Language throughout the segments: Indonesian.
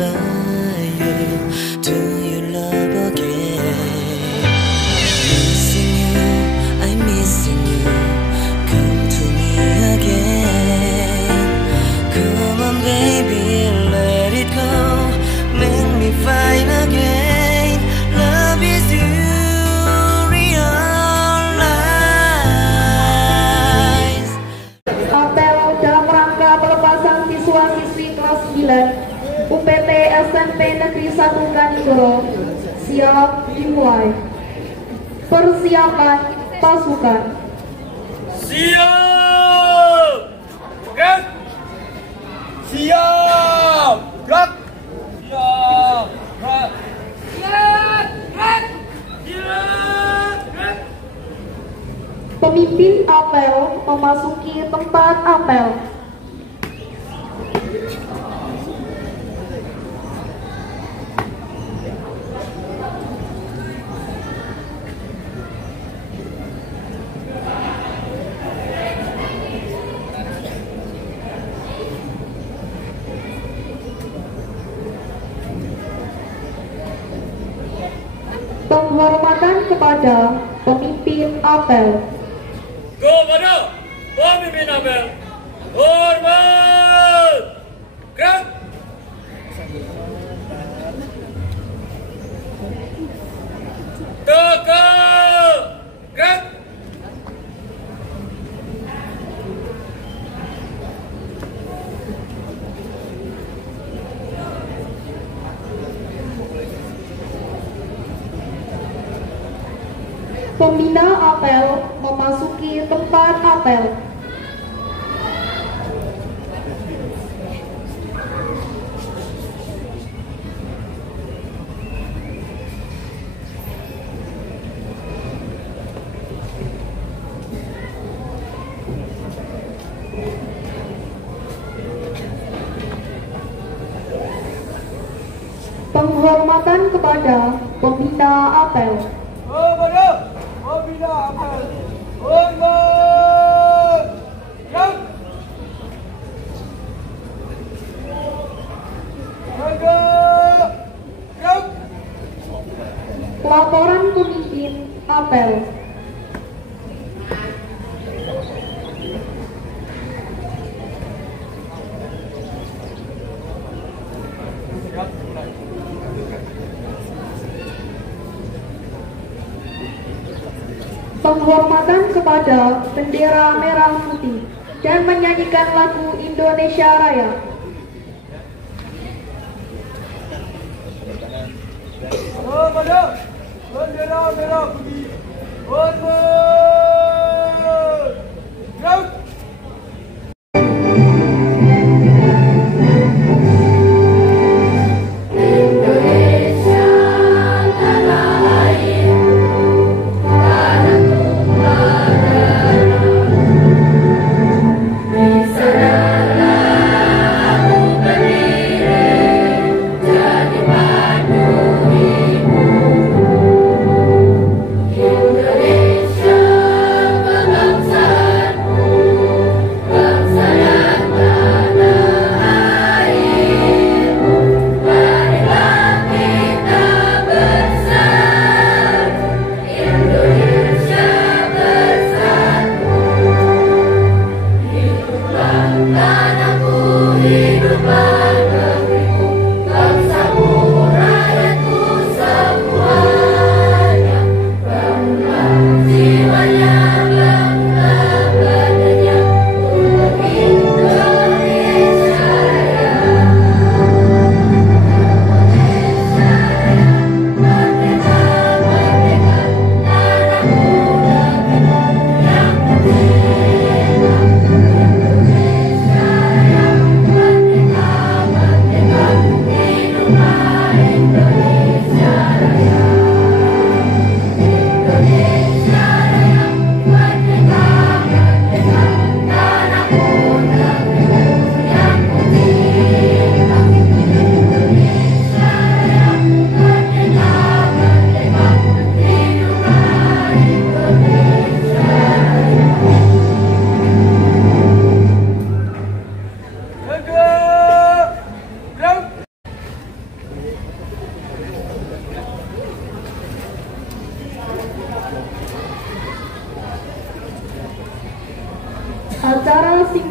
by you. Do you love again? Missing you, I'm missing you. Come to me again. Come on baby, let it go. Make me fine again. Love is you, realize. Apel dalam rangka pelepasan siswa-siswi kelas 9 UPT SMP Negeri 1 Kanigoro siap dimulai. Persiapan pasukan. Siap! Gerak! Siap! Gerak! Siap! Gerak! Siap! Gerak! Siap! Gerak! Pemimpin apel memasuki tempat apel. Penghormatan kepada pemimpin apel. Kepada pemimpin apel, hormat! Gerak! Tegak! Gerak! Pembina apel memasuki tempat apel. Penghormatan kepada pembina apel. Kepada pembina apel, hormat! Gerak! Tegak! Gerak! Laporan pemimpin apel. Penghormatan kepada bendera merah putih dan menyanyikan lagu Indonesia Raya. Kepada bendera merah putih, hormat! Gerak! Indonesia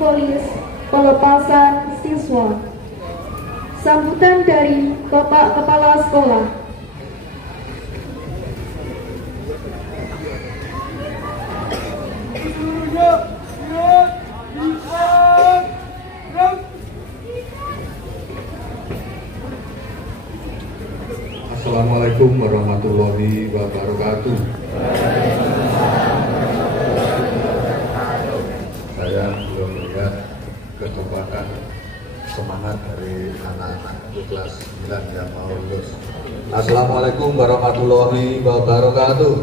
simbolis pelepasan siswa. Sambutan dari Bapak Kepala Sekolah. Seluruhnya siap, lihat, gerak. Assalamualaikum warahmatullahi wabarakatuh. Saya belum melihat kekompakan semangat dari anak-anak di kelas 9 yang mau lulus. Assalamualaikum warahmatullahi wabarakatuh.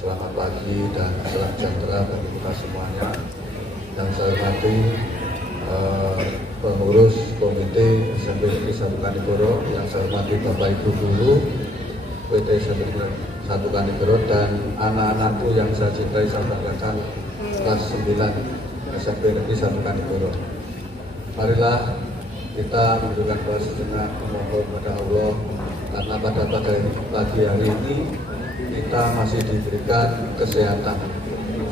Selamat pagi dan salam sejahtera bagi kita semuanya. Yang saya hormati pengurus komite SMP Negeri 1 Kanigoro, yang saya hormati Bapak Ibu Guru PT SMP Negeri 1 Kanigoro, dan anak-anakku yang saya cintai, saya banggakan, kelas 9 SMP Negeri 1 Kanigoro. Marilah kita menunjukkan doa sejenak memohon kepada Allah, karena pada pagi hari ini kita masih diberikan kesehatan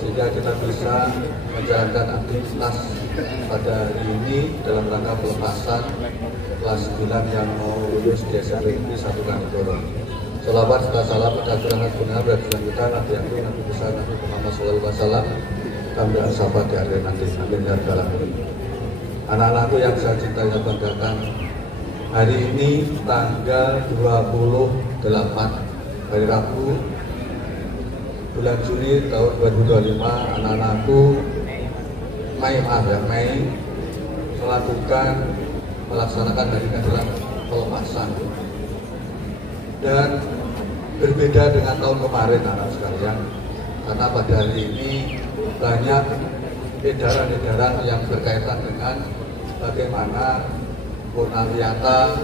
sehingga kita bisa menjalankan aktivitas pada hari ini dalam rangka pelepasan kelas 9 yang mau lulus di SMP Negeri 1 Kanigoro. Salawat serta salam pada junjungan benar dan kita Nabi Agung, Nabi besar, Nabi Muhammad SAW, kami sahabat di hari nanti. Amin ya rabbal alamin. Anak-anakku yang saya cintai dan banggakan, hari ini tanggal 28 hari Rabu bulan Juni tahun 2025, anak-anakku Mei melaksanakan hari keadilan pelepasan. Dan berbeda dengan tahun kemarin anak sekalian, karena pada hari ini banyak edaran-edaran yang berkaitan dengan bagaimana purnawiyata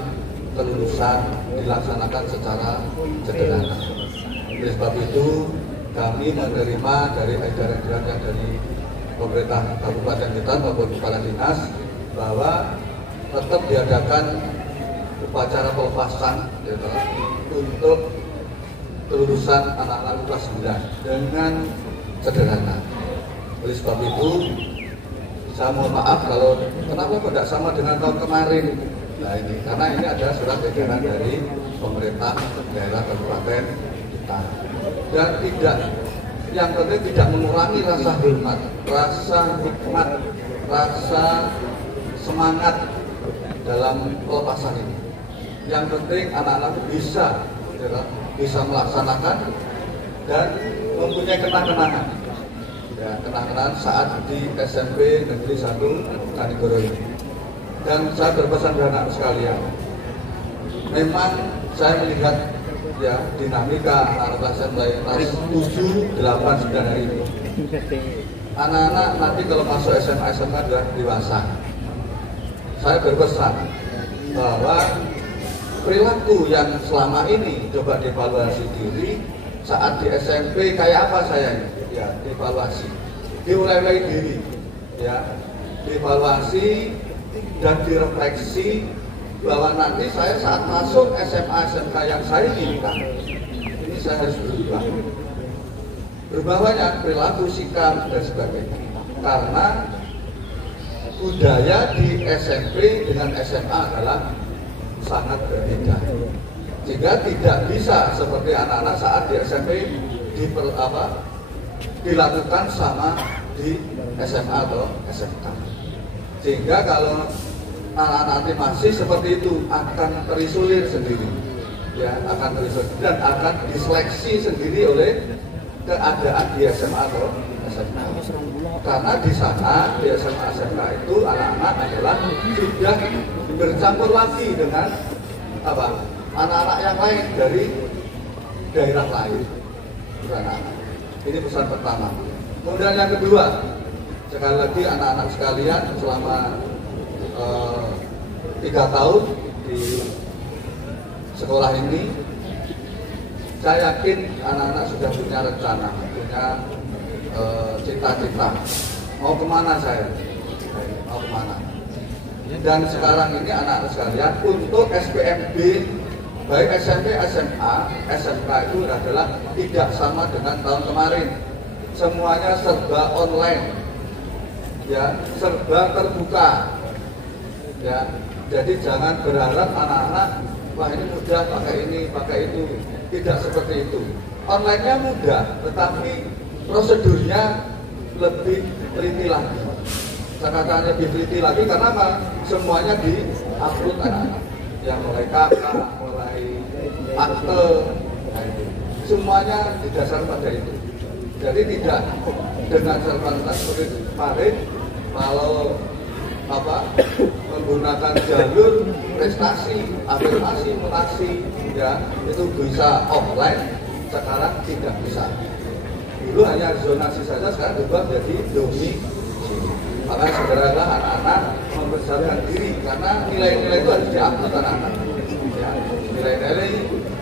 kelulusan dilaksanakan secara sederhana. Oleh sebab itu kami menerima dari edaran-edaran yang dari pemerintah Kabupaten kita maupun kepala dinas bahwa tetap diadakan upacara pelepasan untuk kelulusan anak-anak kelas 9 dengan sederhana. Oleh sebab itu saya mohon maaf kalau kenapa tidak sama dengan tahun kemarin. Nah ini karena ini ada surat edaran dari pemerintah daerah kabupaten kita, dan yang penting tidak mengurangi rasa hormat, rasa hikmat, rasa semangat dalam pelepasan ini. Yang penting anak-anak bisa melaksanakan dan mempunyai kenang-kenangan. Ya, kenang-kenangan saat di SMP Negeri 1 Kanigoro ini. Dan saya berpesan kepada anak sekalian, memang saya melihat ya dinamika anak-anak saya mulai kelas 7, 8, 9 hari ini. Anak-anak nanti kalau masuk SMA sudah dewasa. Saya berpesan bahwa perilaku yang selama ini coba dievaluasi diri saat di SMP kayak apa saya ini, ya dievaluasi, diurai diri, ya dievaluasi dan direfleksi bahwa nanti saya saat masuk SMA SMK yang saya inginkan, ini saya harus berubah banyak perilaku, sikap dan sebagainya, karena budaya di SMP dengan SMA adalah sangat berbeda, sehingga tidak bisa seperti anak-anak saat di SMP dilakukan sama di SMA atau SMK. Sehingga kalau anak-anak nanti masih seperti itu akan terisolir sendiri, ya akan terisolir dan akan diseleksi sendiri oleh keadaan di SMA atau SMK. Karena di sana di SMA SMK itu anak-anak adalah sudah bercampur lagi dengan anak-anak yang lain dari daerah lain. Ini pesan pertama. Kemudian yang kedua, sekali lagi anak-anak sekalian selama 3 tahun di sekolah ini, saya yakin anak-anak sudah punya rencana, punya cita-cita mau kemana saya, mau kemana. Dan sekarang ini anak-anak sekalian untuk SPMB baik SMP, SMA, SMK itu adalah tidak sama dengan tahun kemarin. Semuanya serba online, ya, serba terbuka, ya. Jadi jangan berharap anak-anak, wah ini mudah pakai ini, pakai itu. Tidak seperti itu. Online-nya mudah, tetapi prosedurnya lebih teliti lagi. Saya katakan lebih teliti lagi karena apa? Semuanya di-upload anak-anak. Yang mulai kakak, mulai akte, semuanya didasarkan pada itu. Jadi tidak dengan serta-merta seperti kemarin, kalau menggunakan jalur prestasi, afirmasi, mutasi, ya itu bisa offline, sekarang tidak bisa. Dulu hanya zonasi saja, sekarang berubah menjadi domisi. Maka segeralah anak-anak mempersiapkan diri karena nilai-nilai itu harus diupload anak-anak. Ya, nilai-nilai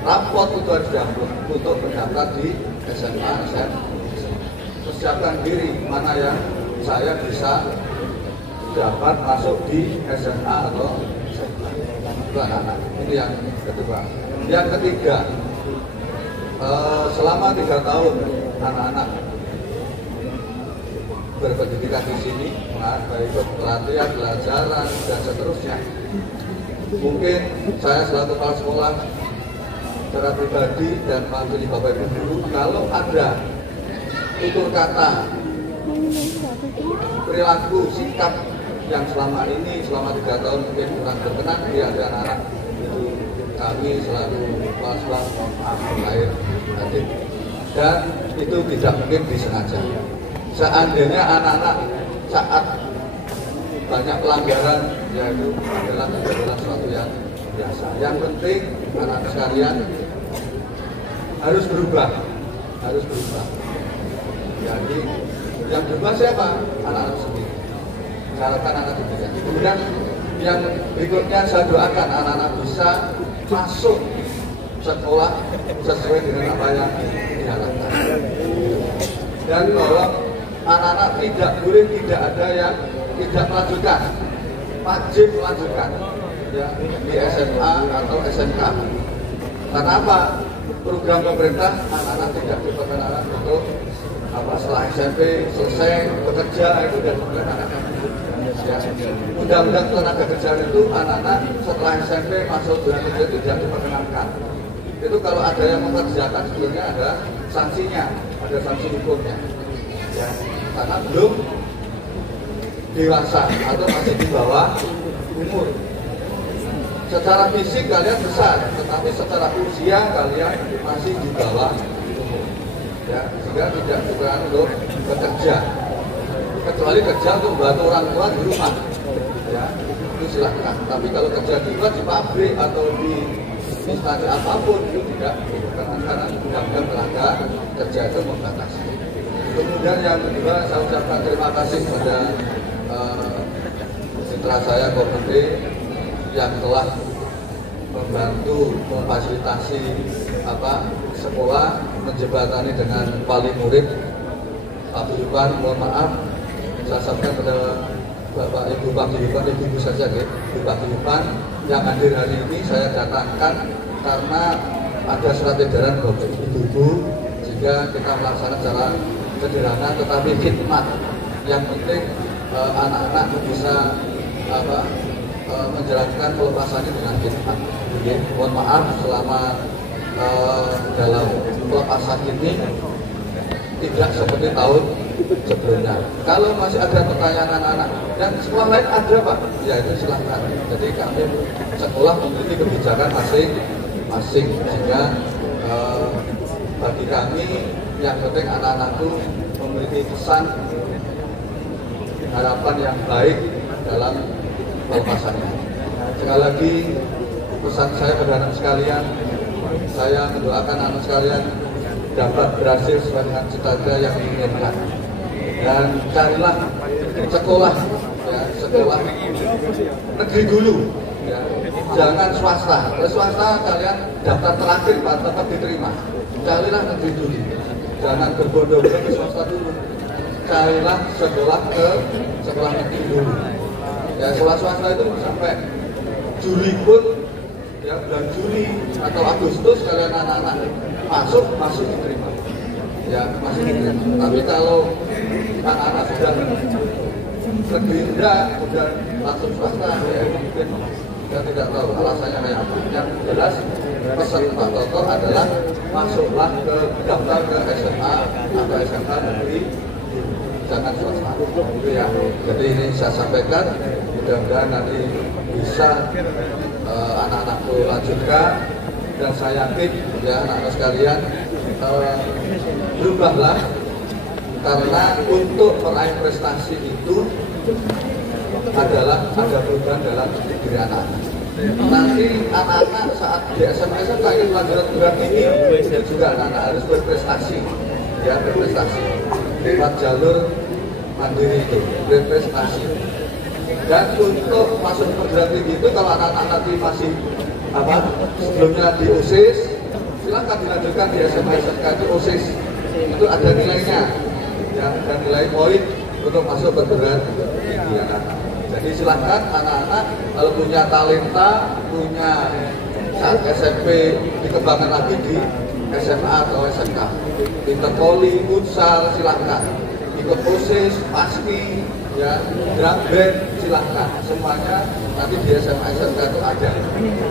raport itu harus diupload untuk mendaftar di SMA. Persiapkan diri mana yang saya bisa dapat masuk di SMA atau SMA. Itu anak-anak. Ini yang kedua. Yang ketiga, selama 3 tahun anak-anak berpendidikan di sini, baik pelatihan, pelajaran, dan seterusnya. Mungkin saya selaku kepala sekolah secara pribadi dan mewakili Bapak Ibu guru, kalau ada tutur kata, perilaku, sikap yang selama ini, selama 3 tahun mungkin kurang berkenan di anak-anak, itu kami selaku kepala sekolah maaf lahir batin, dan itu tidak mungkin disengaja. Seandainya anak-anak saat banyak pelanggaran, yaitu adalah sesuatu yang biasa. Yang penting anak sekalian harus berubah, Jadi yang berubah siapa? Anak-anak sendiri. Caranya anak sendiri. Kemudian yang berikutnya saya doakan anak-anak bisa masuk sekolah sesuai dengan apa yang diharapkan. Dan tolong anak-anak tidak ada yang tidak melanjutkan, wajib melanjutkan, ya, di SMA atau SMK. Karena apa? Program pemerintah anak-anak tidak diperkenankan untuk setelah SMP selesai bekerja itu dan anak-anak. Ya, undang-undang tenaga kerja itu anak-anak setelah SMP masuk dunia kerja tidak diperkenankan. Itu kalau ada yang mengerjakan sebenarnya ada sanksinya, ada sanksi hukumnya. Ya, karena belum dewasa atau masih di bawah umur. Secara fisik kalian besar, tetapi secara usia kalian masih di bawah umur. Ya, sehingga tidak diperlukan untuk bekerja, kecuali kerja untuk membantu orang tua di rumah. Ya, itu silahkan. Tapi kalau kerja di luar, di pabrik atau di instansi apapun itu tidak diperlukan karena undang-undang tenaga kerja itu membatasi. Kemudian yang kedua, saya ucapkan terima kasih kepada mitra saya Komite yang telah membantu memfasilitasi sekolah menjembatani dengan wali murid. Pak Guyuban, mohon maaf, saya sampaikan kepada Bapak Ibu Pak Guyuban, Ibu saja deh, Pak Guyuban yang hadir hari ini saya datangkan karena ada surat edaran Bapak Ibu jika kita melaksanakan secara sederhana tetapi khidmat. Yang penting anak-anak bisa menjalankan pelepasannya dengan khidmat. Mohon maaf selama dalam pelepasan ini tidak seperti tahun sebelumnya. Kalau masih ada pertanyaan anak-anak dan sekolah lain ada Pak, ya itu silahkan. Jadi kami sekolah memiliki kebijakan masing-masing sehingga bagi kami yang penting anak-anak itu memiliki pesan harapan yang baik dalam pelepasannya. Sekali lagi pesan saya kepada anak sekalian, saya mendoakan anak sekalian dapat berhasil sesuai dengan cita-cita yang diinginkan dan carilah sekolah, ya, sekolah negeri dulu, ya. Jangan swasta. Kalau swasta kalian daftar terakhir Pak tetap diterima. Carilah negeri dulu. Jangan berbondong-bondong ke swasta dulu. Carilah sekolah negeri dulu. Ya, sekolah swasta itu sampai juri pun ya bulan Juli atau Agustus kalian anak-anak masuk diterima, ya masih diterima. Tapi kalau anak-anak sudah gerindra sudah langsung swasta, ya mungkin saya tidak tahu alasannya kayak apa. Yang jelas pesan Pak Toto adalah masuklah ke daftar ke SMA atau SMK negeri, jangan swasta, gitu ya. Jadi ini saya sampaikan, mudah-mudahan nanti bisa anak-anakku lanjutkan, dan saya yakin ya anak-anak sekalian berubahlah, karena untuk meraih prestasi itu adalah ada perubahan dalam diri anak-anak. Nanti anak-anak saat di SMA SMK ingin pelajaran berat ini itu juga anak-anak harus berprestasi, ya berprestasi lewat jalur mandiri itu, berprestasi. Dan untuk masuk perguruan tinggi itu kalau anak-anak nanti masih sebelumnya di OSIS, silakan dilanjutkan di SMA SMK itu OSIS, itu ada nilainya, ya ada nilai poin untuk masuk perguruan tinggi anak-anak. Jadi silahkan anak-anak kalau punya talenta, punya saat SMP dikembangkan lagi di SMA atau SMK, pinter poli, futsal silahkan, ikut OSIS, pasti, ya drum band silahkan, semuanya nanti di SMA SMK itu ada,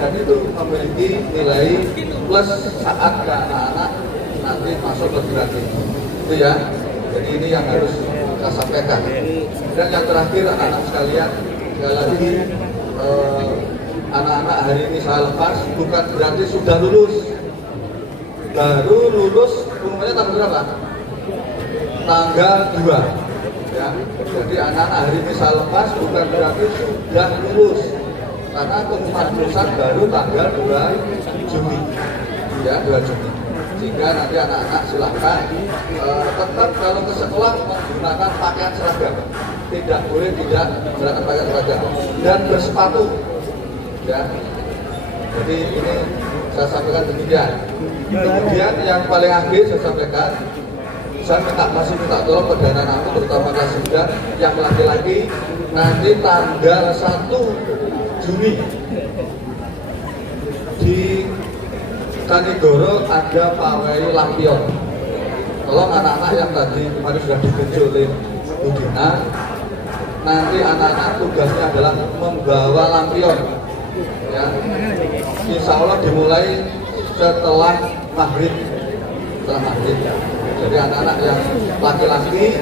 dan itu memiliki nilai plus saat ke anak-anak nanti masuk perguruan tinggi, itu ya. Jadi ini yang harus saya sampaikan. Dan yang terakhir anak-anak sekalian, sekali lagi anak-anak hari ini saya lepas bukan berarti sudah lulus. Baru lulus umumnya tanggal berapa? Tanggal 2. Ya. Jadi anak-anak hari ini saya lepas bukan berarti sudah lulus. Karena pengumuman lulusan baru tanggal 2 Juni. Ya, 2 Juni. Sehingga nanti anak-anak silahkan tetap kalau ke sekolah menggunakan pakaian seragam, tidak boleh tidak menggunakan pakaian seragam dan bersepatu, ya. Jadi ini saya sampaikan demikian. Kemudian yang paling akhir saya sampaikan, saya masih minta tolong pada anak-anak terutama kelas 9 yang laki-laki, nanti tanggal 1 Juni di Kanigoro ada pawai lampion. Tolong anak-anak yang tadi kemarin sudah ditunjuk oleh Bu Dina, nanti anak-anak tugasnya adalah membawa lampion. Ya, insya Allah dimulai setelah maghrib. Jadi anak-anak yang laki-laki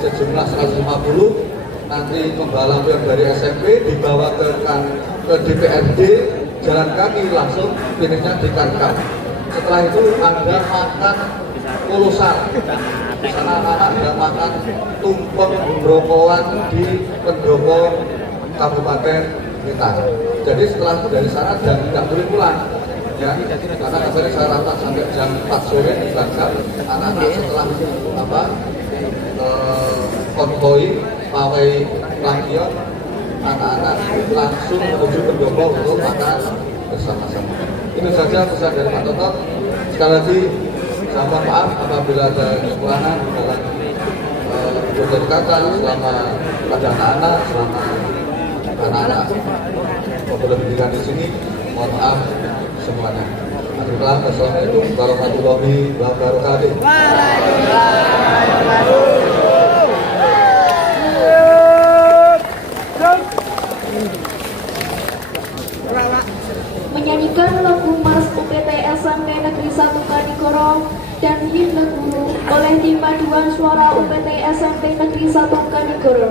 sejumlah 150 nanti membawa lampion dari SMP dibawa ke DPRD. Jalan kaki langsung pinggirnya ditangkap. Setelah itu ada makan kolosal. Di sana anak-anak ada makan tumpeng brokowan di Pendopo Kabupaten Blitar. Jadi setelah dari sana dan tidak boleh pulang. Ya, karena kemarin saya rapat sampai jam 4 sore ditangkap. Anak-anak setelah konvoi pawai lampion, anak-anak langsung menuju Pendopo untuk makan bersama-sama. Itu saja pesan dari Pak Toto. Sekali lagi saya mohon maaf apabila ada kekurangan dalam tutur kata selama pada anak-anak, selama anak-anak pendidikan di sini. Mohon maaf semuanya. Assalamualaikum warahmatullahi wabarakatuh. Menyanyikan lagu Mars UPT SMK Negeri 1 Kanigoro dan himne guru oleh tim paduan suara UPT SMP Negeri 1 Kanigoro.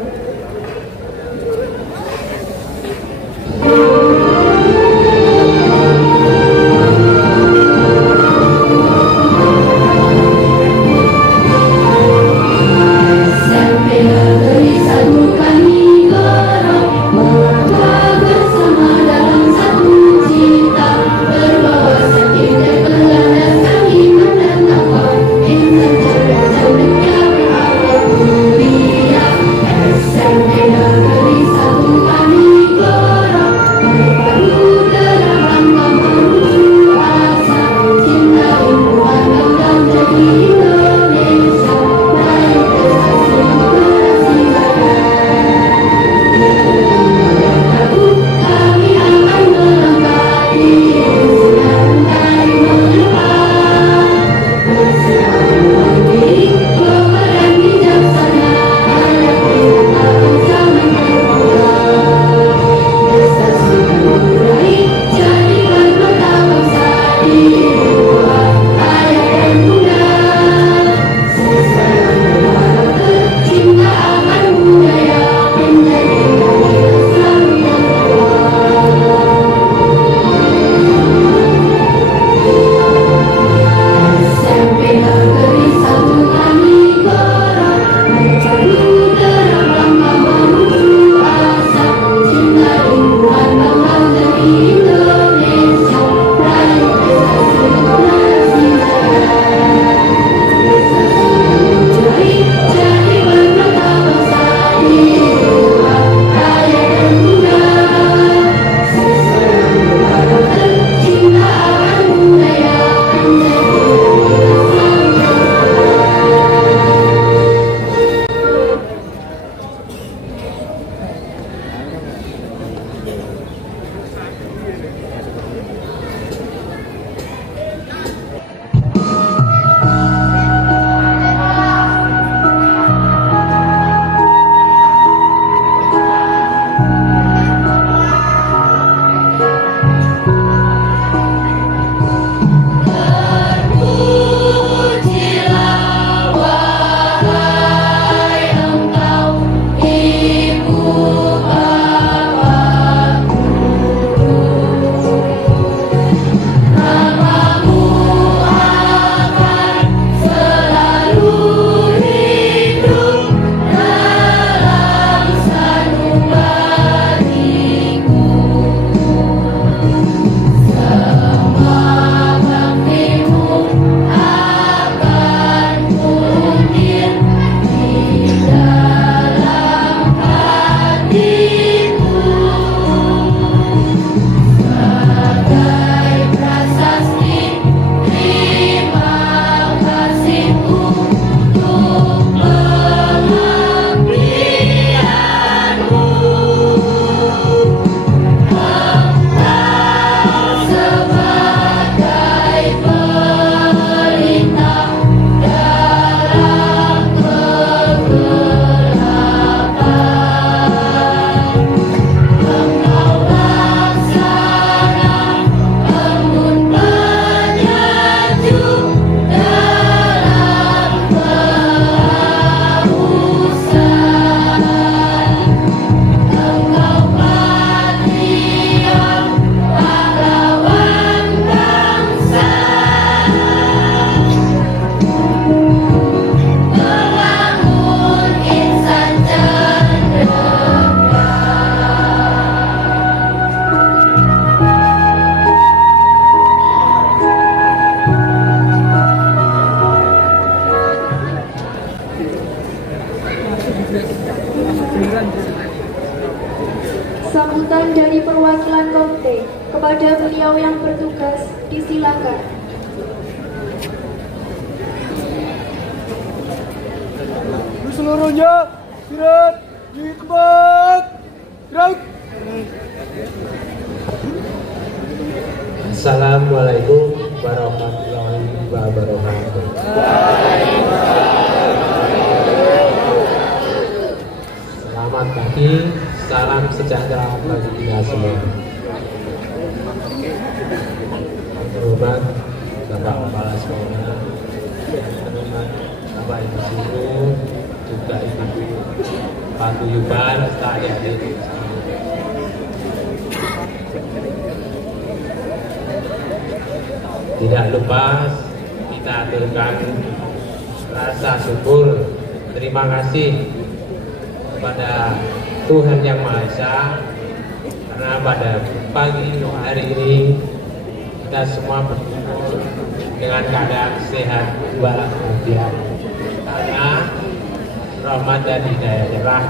Sambutan dari perwakilan komite kepada beliau yang bertugas disilakan. Seluruhnya sirat di tempat. Gerak. Assalamualaikum warahmatullahi wabarakatuh. Selamat pagi, salam sejahtera bagi kita semua. Hormat Bapak Kepala Sekolah, hormat Bapak Ibu Guru, juga Ibu Paguyuban, serta adik-adik. Tidak lupa kita aturkan rasa syukur, terima kasih kepada Tuhan Yang Maha Esa, karena pada pagi hari ini kita semua berkumpul dengan keadaan sehat walafiat, karena rahmat dan hidayah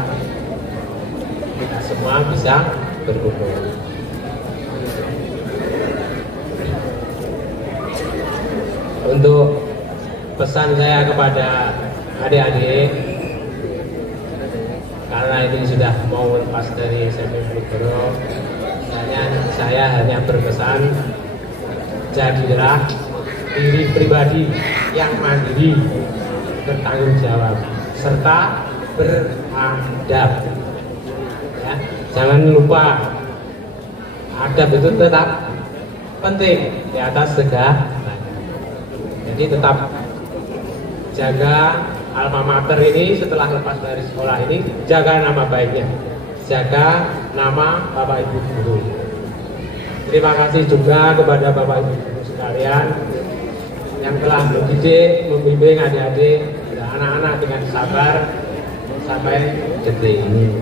kita semua bisa berkumpul. Untuk pesan saya kepada adik-adik, karena ini sudah mau lepas dari SMP Malioboro, saya hanya berpesan, jadilah diri pribadi yang mandiri, bertanggung jawab, serta beradab. Ya, jangan lupa, adab itu tetap penting di atas segalanya. Jadi tetap jaga alma mater ini, setelah lepas dari sekolah ini, jaga nama baiknya, jaga nama Bapak Ibu Guru. Terima kasih juga kepada Bapak Ibu Guru sekalian yang telah mendidik, membimbing adik-adik dan anak-anak dengan sabar sampai detik ini.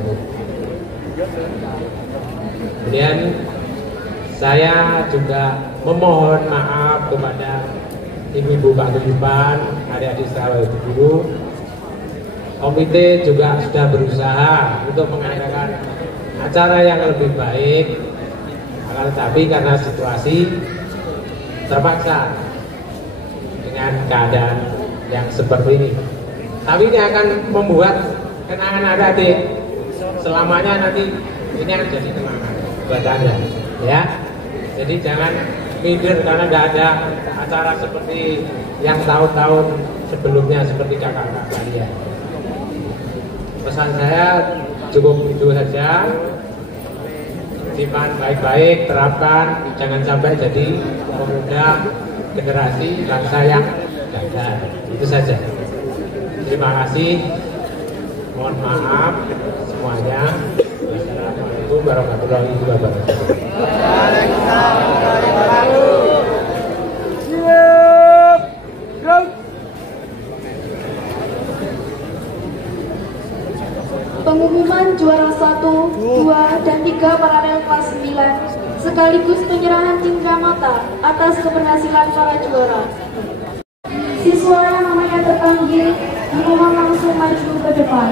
Kemudian saya juga memohon maaf kepada Ibu-ibu paguyuban, adik-adik sahabat Ibu Guru. Komite juga sudah berusaha untuk mengadakan acara yang lebih baik, akan tetapi karena situasi terpaksa dengan keadaan yang seperti ini. Tapi ini akan membuat kenangan adik-adik selamanya, nanti ini akan jadi kenangan buat Anda, ya. Jadi jangan minder karena tidak ada acara seperti yang tahun-tahun sebelumnya seperti kakak-kakak kalian. Pesan saya cukup itu saja. Simpan baik-baik, terapkan, jangan sampai jadi pemuda generasi bangsa yang gagal. Itu saja. Terima kasih. Mohon maaf semuanya. Wassalamualaikum warahmatullahi wabarakatuh. Pengumuman juara 1, 2, dan 3 paralel kelas 9 sekaligus penyerahan tim Dramata atas keberhasilan para juara. Siswa yang namanya terpanggil dimohon langsung maju ke depan.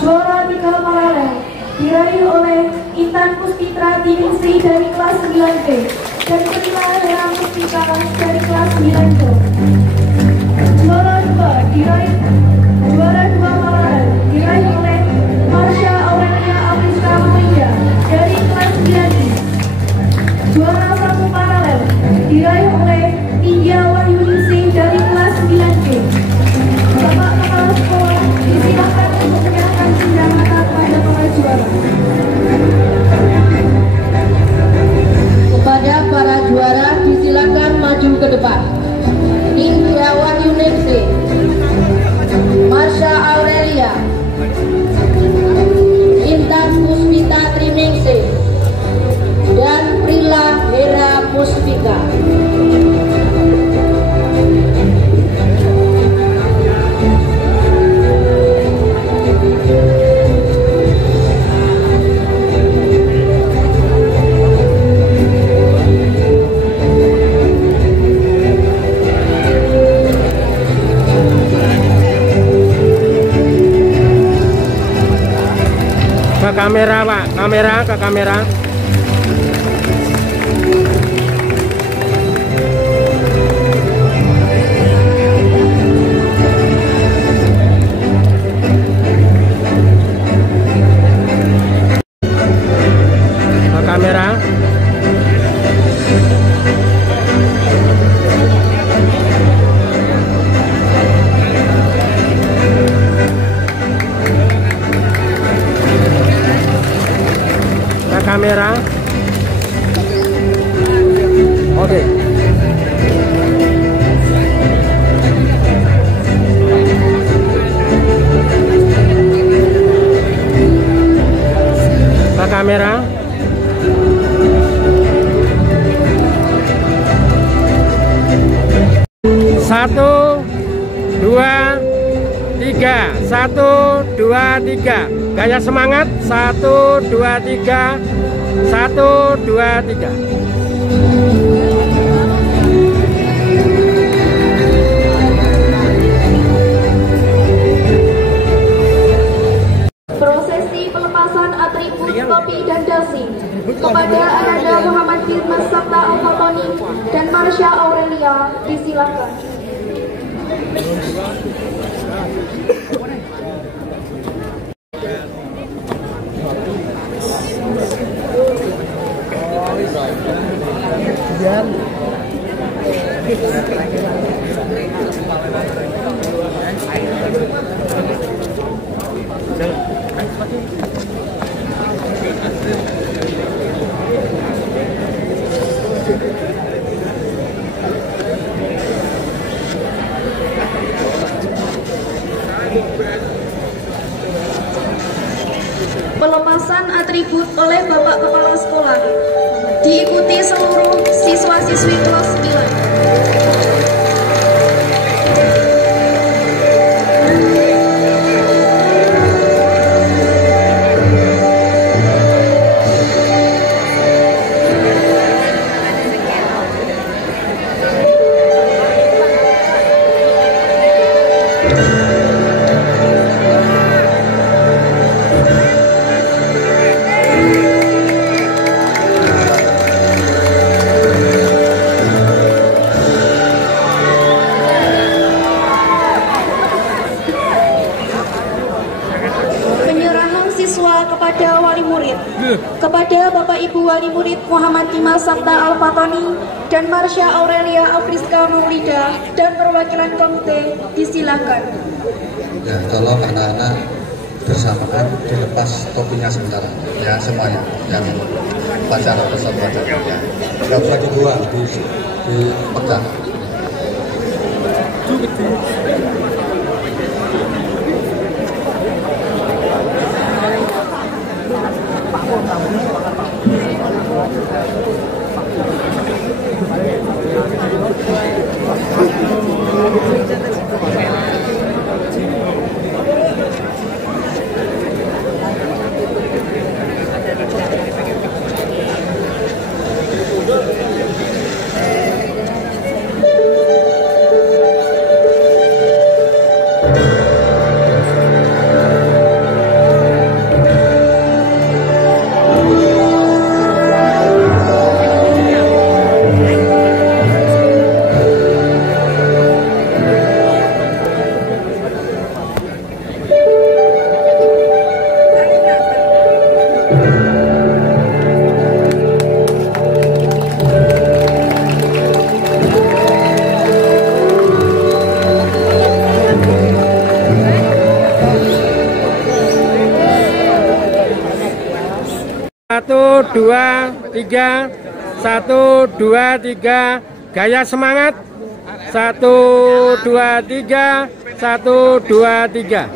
Juara 3 paralel diraih oleh Intan Puspitra Tiningsih dari kelas 9B dan Prima Hera Puspitra dari kelas 9B. Juara 2 diraih paralel diraih oleh Marsha Aurelia Apriska Maria dari kelas 9B. Juara 1 paralel diraih oleh India Wahyuningsih dari kelas 9B. Bapak Kepala Sekolah disilakan untuk menyerahkan Dramata kepada para juara. Kepada para juara disilakan maju ke depan. India Wahyuningsih. kamera Pak, ke kamera. Ke kamera. Kamera. Oke. Ke kamera. Satu, dua, tiga. 1, 2, 3. Gaya semangat. 1, 2, 3. 1, 2, 3. Prosesi pelepasan atribut topi dan dasi kepada Ananda Muhammad Firman Sabta Al-Fatoni dan Marsha Aurelia disilakan. Pelepasan atribut oleh Bapak Kepala Sekolah diikuti seluruh siswa-siswi kelas 9. Kepada wali murid, kepada Bapak Ibu wali murid Muhammad Kimal Sabta Al-Fatoni dan Marsha Aurelia Afriska Maulida dan perwakilan komite disilakan. Ya, tolong anak-anak bersamaan dilepas topinya sementara. Ya, semuanya yang pacar peserta ya. Nggak usah dibuang, dipegang. Satu, dua, tiga. 1, 2, 3. Gaya semangat. 1, 2, 3. 1, 2, 3.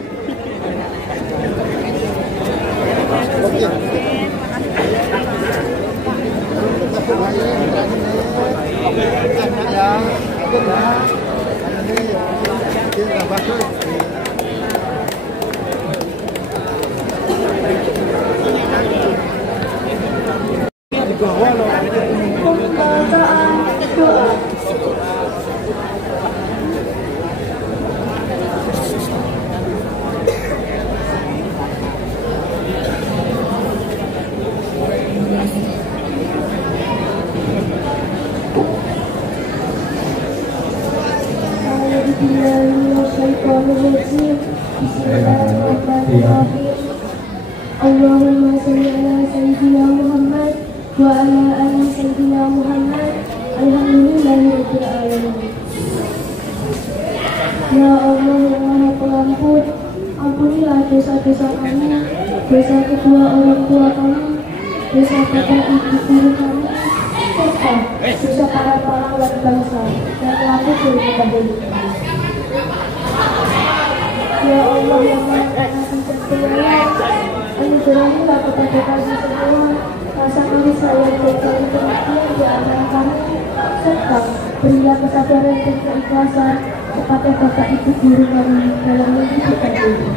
Pembacaan doa. dosa-dosa kami, dosa kedua orang tua kami, dosa bapak ibu guru kami, serta dosa para pahlawan bangsa yang telah gugur kepada kami. Ya Allah yang Maha Pengasih dan Penyayang, anugerahilah kepada kami semua rasa kasih sayang dan kasih perhatian di antara kami, serta berilah kesabaran dan keikhlasan kepada bapak ibu guru kami dalam mendidik kami.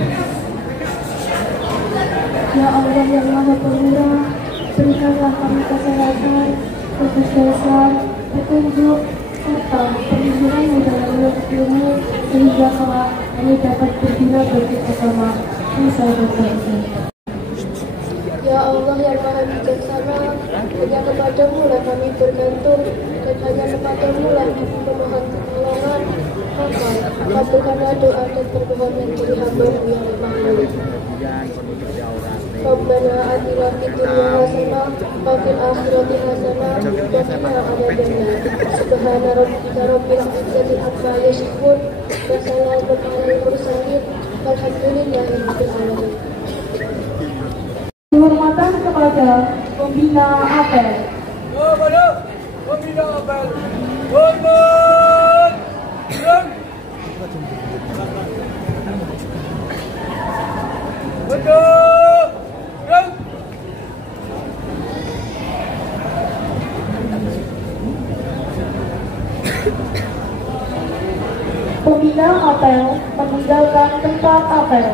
Ya Allah yang Maha Pemurah, berikanlah kami kesehatan, kesuksesan, petunjuk, serta perlindungan dalam menuntut ilmu sehingga kelak kami dapat berguna bagi agama bangsa dan bangsa. Ya Allah yang Maha Bijaksana, hanya kepadamu lah kami bergantung dan hanya kepadamu lah kami memohon pertolongan. Maka kabulkanlah doa dan permohonan dari hamba-Mu yang lemah lembut. Rabbana atina fid dunya hasanah wa fil akhirati hasanah wa qina adzabannar. Subhana rabbika rabbil izzati amma yasifun wa salamun alal mursalin walhamdulillahi rabbil alamin. Penghormatan kepada pembina apel. Kepada pembina apel. Hormat. Gerak. Betul. Gerak. Pembina apel meninggalkan tempat apel.